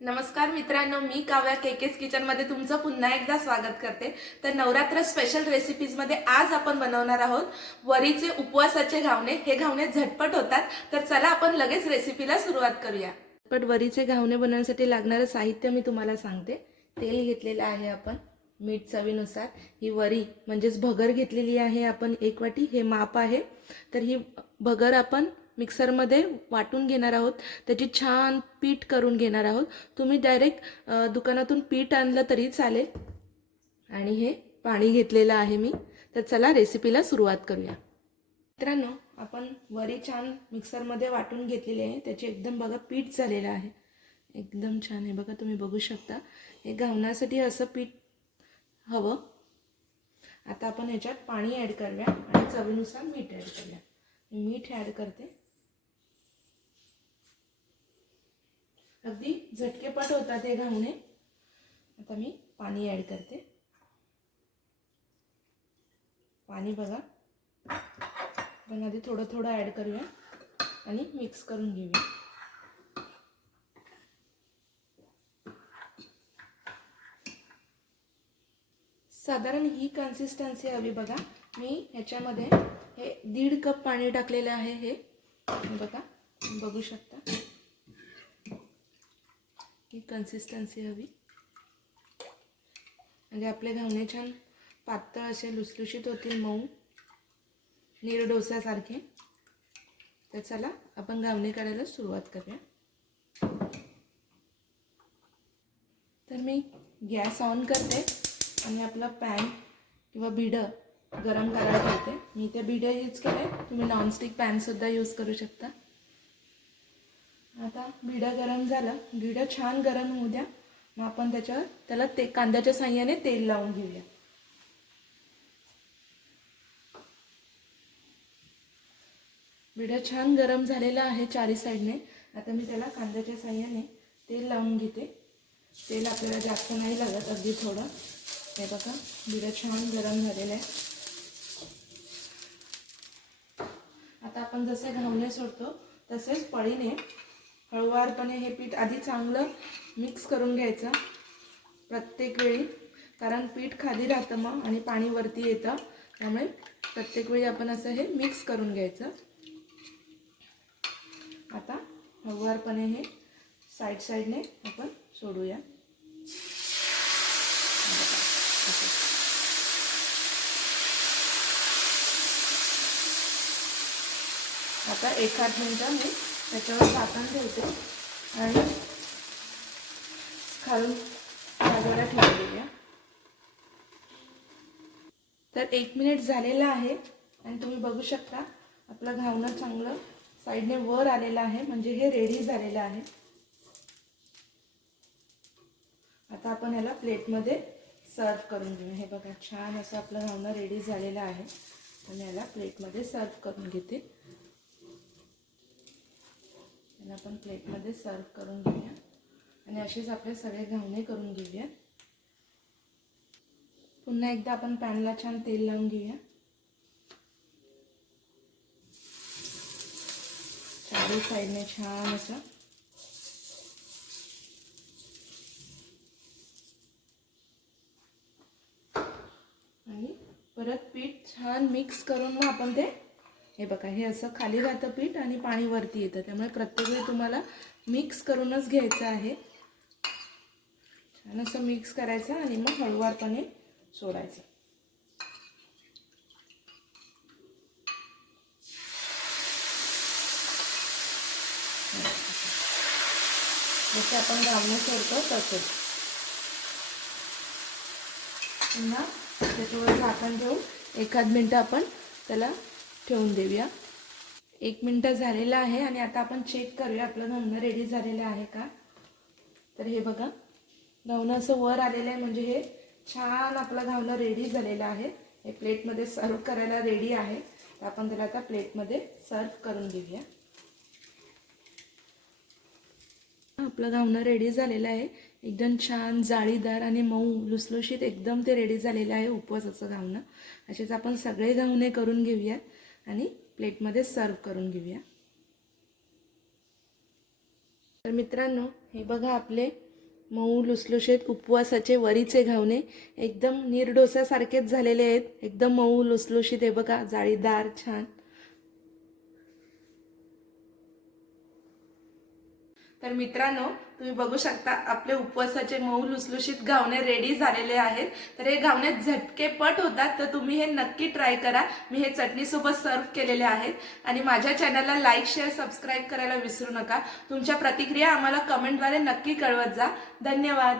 नमस्कार मित्रांनो, मी काव्या केकेस किचनमध्ये तुमचं पुन्हा एकदा स्वागत करते। तर नवरात्र स्पेशल रेसिपीजमध्ये आज आपण बनवणार आहोत वरीचे उपवासाचे घावणे। हे घावणे झटपट होतात, तर चला आपण लगेच रेसिपीला सुरुवात करूया। पण वरीचे घावणे बनवण्यासाठी लागणारे साहित्य मी तुम्हाला सांगते। तेल घेतलेलं आहे आपण, मीठ चवीनुसार, ही वरी म्हणजेच भगर घेतलेली आहे आपण 1 वाटी, हे माप आहे। तर ही भगर आपण मिक्सरमध्ये वाटून घेणार आहोत, त्याची छान पीठ करून घेणार आहोत। तुम्ही डायरेक्ट दुकानातून पीठ आणलं तरी चालेल। आणि हे पाणी घेतलेलं आहे मी। तर चला रेसिपीला सुरुवात करूया। मित्रांनो, आपण वरी छान मिक्सरमध्ये वाटून घेतलेली आहे, त्याचे एकदम बघा पीठ झालेलं आहे, एकदम छान आहे बघा, तुम्ही बघू शकता। हे घावण्यासाठी असं पीठ हवं। आता आपण ह्याच्यात पाणी ॲड करूया आणि चवीनुसार मीठ ॲड करूया। मीठ ॲड करते, अगदी झटकेपट होतात हे घावणे। आता मी पाणी ॲड करते। पाणी बघा, आपण आधी थोडं थोडं ॲड करूया आणि मिक्स करून घेऊया। साधारण ही कन्सिस्टन्सी हवी बघा। मी ह्याच्यामध्ये हे 1.5 कप पाणी टाकलेलं आहे। हे बघा, बघू शकता, ही कन्सिस्टन्सी हवी, म्हणजे आपले घावणे छान पातळ असे लुसलुशीत होतील, मऊ नीर डोसासारखे। तर चला आपण घावणे काढायला सुरुवात करूया। तर मी गॅस ऑन करते आणि आपला पॅन किंवा भिडं गरम करायला ठेवते। मी ते भिडं यूज केले, तुम्ही नॉनस्टिक पॅनसुद्धा यूज करू शकता। आता भिडं गरम झालं, भिडं छान गरम होऊ द्या। मग आपण त्याला कांद्याच्या साहाय्याने तेल लावून घेऊया। भिडं छान गरम झालेलं आहे चारी साईडने। आता मी त्याला कांद्याच्या साहाय्याने तेल लावून घेते। तेल आपल्याला जास्त नाही लागत, अगदी थोडं। हे बघा, भिडं छान गरम झालेलं आहे। आता आपण जसे घावणे सोडतो तसेच पळीने हळूवारपणे हे पीठ आधी चांगलं मिक्स करून घ्यायचं प्रत्येक वेळी, कारण पीठ खाली राहतं मग आणि पाणी वरती येतं, त्यामुळे प्रत्येक वेळी आपण असं हे मिक्स करून घ्यायचं। आता हळूवारपणे हे साईडने आपण सोडूया। आता 1-8 मिनिटं मी त्याच्यावर झाकण ठेवते आणि खालून बाजूला ठेवून देऊया। तर 1 मिनिट झालेलं आहे आणि तुम्ही बघू शकता आपलं घावणं चांगलं साईडने वर आलेलं आहे, म्हणजे हे रेडी झालेलं आहे। आता आपण ह्याला प्लेटमध्ये सर्व करून घेऊ। हे बघा, छान असं आपलं घावणं रेडी झालेलं आहे आणि याला प्लेटमध्ये सर्व करून घेते। याला आपण प्लेटमध्ये सर्व करून घेऊया आणि असेच आपले सगळे घावणे करून घेऊया। पुन्हा एकदा आपण पॅनला छान तेल लावून घेऊया। चारी साईडने छान असं आणि परत पीठ छान मिक्स करून मग आपण ते, हे बघा, हे असं खाली राहतं पीठ आणि पाणी वरती येतं, त्यामुळे प्रत्येक वेळी तुम्हाला मिक्स करूनच घ्यायचं आहे। छान असं मिक्स करायचं आणि मग हळूवारपणे सोडायचं। जसं आपण घावणे सोडतो तसंच पुन्हा त्याच्यावर झाकण ठेवून 1-8 मिनिटं आपण त्याला ठेवून देऊया। 1 मिनिट झालेलं आहे आणि आता आपण चेक करूया आपलं घावणं रेडी झालेलं आहे का। तर हे बघा, घावणं असं वर आलेलं आहे, म्हणजे हे छान आपलं घावणं रेडी झालेलं आहे। हे प्लेटमध्ये सर्व करायला रेडी आहे। तर आपण त्याला आता प्लेटमध्ये सर्व करून घेऊया। आपलं घावणं रेडी झालेलं आहे, एकदम छान जाळीदार आणि मऊ लुसलुशीत एकदम ते रेडी झालेलं आहे उपवासाचं घावणं। असेच आपण सगळे घावणे करून घेऊया आणि प्लेटमध्ये सर्व करून घेऊया। तर मित्रांनो, हे बघा, आपले मऊ लुसलुशीत उपवासाचे वरीचे घावणे एकदम नीरडोसासारखेच झालेले आहेत. एकदम मऊ लुसलुशीत आहे बघा, जाळीदार छान. तर मित्रांनो, तुम्ही बघू शकता आपले उपवासाचे मऊ लुसलुशीत घावणे रेडी झालेले आहेत. तर हे घावणे झटकेपट होतात, तर तुम्ही हे नक्की ट्राय करा. मी हे चटणीसोबत सर्व केलेले आहेत. आणि माझ्या चॅनलला लाईक, शेअर, सबस्क्राईब करायला विसरू नका. तुमच्या प्रतिक्रिया आम्हाला कमेंटद्वारे नक्की कळवत जा. धन्यवाद.